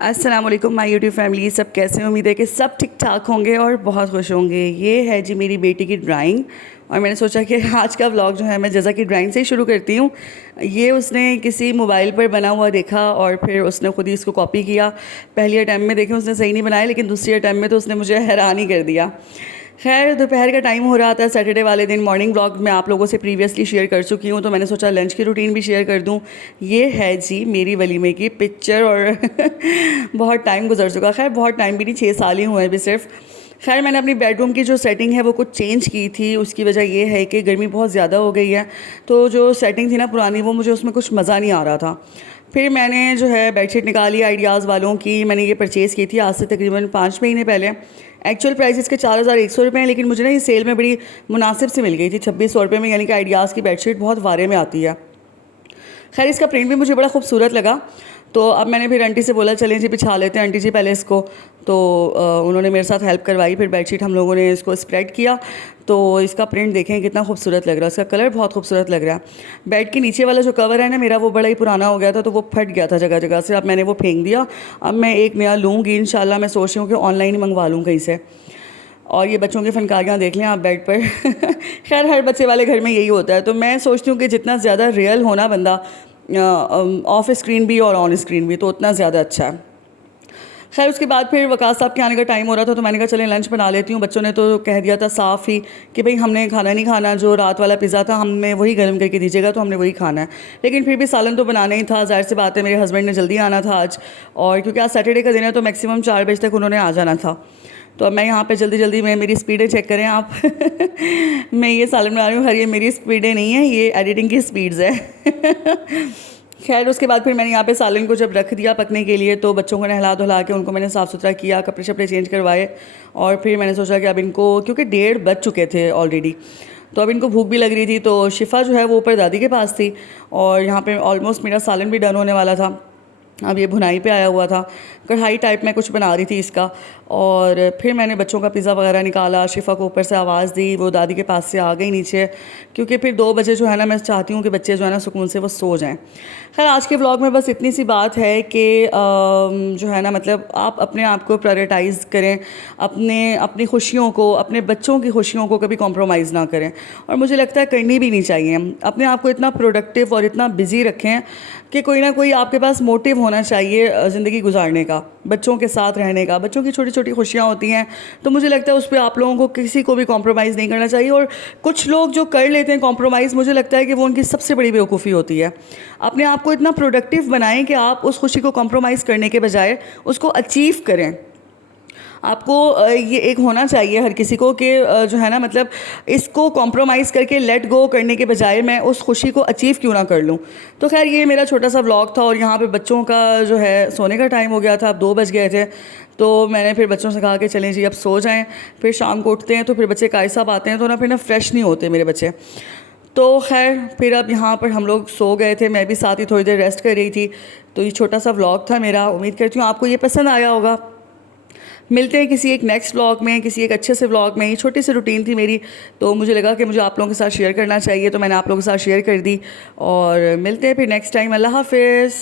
अस्सलाम वालेकुम my YouTube family. सब कैसे हैं? उम्मीद है कि सब ठीक ठाक होंगे और बहुत खुश होंगे। ये है जी मेरी बेटी की ड्राइंग और मैंने सोचा कि आज का व्लॉग जो है मैं जज़ा की ड्राइंग से ही शुरू करती हूँ। ये उसने किसी मोबाइल पर बना हुआ देखा और फिर उसने ख़ुद ही इसको कॉपी किया। पहली अटैम्प्ट में देखें उसने सही नहीं बनाया, लेकिन दूसरी अटैम्प्ट में तो उसने मुझे हैरान ही कर दिया। खैर दोपहर का टाइम हो रहा था सैटरडे वाले दिन। मॉर्निंग व्लॉग मैं आप लोगों से प्रीवियसली शेयर कर चुकी हूँ, तो मैंने सोचा लंच की रूटीन भी शेयर कर दूँ। ये है जी मेरी वलीमे की पिक्चर और बहुत टाइम गुजर चुका। खैर बहुत टाइम भी नहीं, 6 साल ही हुए अभी सिर्फ। खैर मैंने अपनी बेडरूम की जो सेटिंग है वो कुछ चेंज की थी। उसकी वजह ये है कि गर्मी बहुत ज़्यादा हो गई है, तो जो सेटिंग थी ना पुरानी, वो मुझे उसमें कुछ मज़ा नहीं आ रहा था। फिर मैंने जो है बेडशीट निकाली आइडियाज़ वालों की। मैंने ये परचेज़ की थी आज से तकरीबन 5 महीने पहले। एक्चुअल प्राइस इसके 4100 रुपये हैं, लेकिन मुझे ना ये सेल में बड़ी मुनासिब से मिल गई थी 2600 रुपये में। यानी कि आइडियाज़ की बेडशीट बहुत वारे में आती है। खैर इसका प्रिंट भी मुझे बड़ा खूबसूरत लगा, तो अब मैंने फिर आंटी से बोला चलें जी बिछा लेते हैं आंटी जी पहले इसको। तो उन्होंने मेरे साथ हेल्प करवाई। फिर बेडशीट हम लोगों ने इसको स्प्रेड किया, तो इसका प्रिंट देखें कितना खूबसूरत लग रहा है। इसका कलर बहुत खूबसूरत लग रहा है। बेड के नीचे वाला जो कवर है ना मेरा, वो बड़ा ही पुराना हो गया था, तो वो फट गया था जगह जगह से। अब मैंने वो फेंक दिया। अब मैं एक नया लूँगी इंशाल्लाह। मैं सोच रही हूँ कि ऑनलाइन ही मंगवा लूँ कहीं से। और ये बच्चों की फनकारियाँ देख लें आप बेड पर। खैर हर बच्चे वाले घर में यही होता है, तो मैं सोचती हूँ कि जितना ज़्यादा रियल होना बंदा ऑफ स्क्रीन भी और ऑन स्क्रीन भी, तो उतना ज़्यादा अच्छा है। खैर उसके बाद फिर वकास साहब के आने का टाइम हो रहा था, तो मैंने कहा चलें लंच बना लेती हूँ। बच्चों ने तो कह दिया था साफ़ ही कि भाई हमने खाना नहीं खाना, जो रात वाला पिज़्ज़ा था हमें वही गर्म करके दीजिएगा, तो हमने वही खाना है। लेकिन फिर भी सालन तो बनाना ही था, ज़ाहिर सी बात है। मेरे हस्बैंड ने जल्दी आना था आज, और क्योंकि आज सैटरडे का दिन है तो मैक्सिमम 4 बजे तक उन्होंने आ जाना था। तो अब मैं यहाँ पे जल्दी जल्दी में, मेरी स्पीडें चेक करें आप। मैं ये सालन बना रही हूँ। हर ये मेरी स्पीडें नहीं है, ये एडिटिंग की स्पीड्स है। खैर उसके बाद फिर मैंने यहाँ पे सालन को जब रख दिया पकने के लिए, तो बच्चों को नहला धुला के उनको मैंने साफ़ सुथरा किया, कपड़े शपड़े चेंज करवाए। और फिर मैंने सोचा कि अब इनको, क्योंकि 1:30 बज चुके थे ऑलरेडी, तो अब इनको भूख भी लग रही थी। तो शिफा जो है वो ऊपर दादी के पास थी, और यहाँ पे ऑलमोस्ट मेरा सालन भी डन होने वाला था। अब ये भुनाई पे आया हुआ था, कढ़ाई टाइप में कुछ बना रही थी इसका। और फिर मैंने बच्चों का पिज़्ज़ा वगैरह निकाला, शिफा को ऊपर से आवाज़ दी, वो दादी के पास से आ गई नीचे, क्योंकि फिर 2 बजे जो है ना, मैं चाहती हूँ कि बच्चे जो है ना सुकून से वो सो जाएं। खैर आज के व्लॉग में बस इतनी सी बात है कि जो है ना, मतलब आप अपने आप को प्रायोरिटाइज़ करें, अपनी खुशियों को, अपने बच्चों की खुशियों को कभी कॉम्प्रोमाइज़ ना करें। और मुझे लगता है करनी भी नहीं चाहिए। अपने आप को इतना प्रोडक्टिव और इतना बिज़ी रखें कि कोई ना कोई आपके पास मोटिव होना चाहिए ज़िंदगी गुजारने का, बच्चों के साथ रहने का। बच्चों की छोटी छोटी खुशियाँ होती हैं, तो मुझे लगता है उस पर आप लोगों को किसी को भी कॉम्प्रोमाइज़ नहीं करना चाहिए। और कुछ लोग जो कर लेते हैं कॉम्प्रोमाइज़, मुझे लगता है कि वो उनकी सबसे बड़ी बेवकूफ़ी होती है। अपने आप को इतना प्रोडक्टिव बनाएं कि आप उस खुशी को कॉम्प्रोमाइज़ करने के बजाय उसको अचीव करें। आपको ये एक होना चाहिए हर किसी को कि जो है ना, मतलब इसको कॉम्प्रोमाइज़ करके लेट गो करने के बजाय मैं उस खुशी को अचीव क्यों ना कर लूँ। तो खैर ये मेरा छोटा सा व्लॉग था, और यहाँ पे बच्चों का जो है सोने का टाइम हो गया था, अब 2 बज गए थे। तो मैंने फिर बच्चों से कहा कि चलें जी अब सो जाएं। फिर शाम को उठते हैं तो फिर बच्चे कायद साहब आते हैं, तो ना फिर ना फ्रेश नहीं होते मेरे बच्चे। तो खैर फिर अब यहाँ पर हम लोग सो गए थे, मैं भी साथ ही थोड़ी देर रेस्ट कर रही थी। तो ये छोटा सा व्लॉग था मेरा, उम्मीद करती हूँ आपको ये पसंद आया होगा। मिलते हैं किसी एक नेक्स्ट व्लॉग में, किसी एक अच्छे से व्लॉग में। ये छोटी सी रूटीन थी मेरी, तो मुझे लगा कि मुझे आप लोगों के साथ शेयर करना चाहिए, तो मैंने आप लोगों के साथ शेयर कर दी। और मिलते हैं फिर नेक्स्ट टाइम। अल्लाह हाफ़िज़।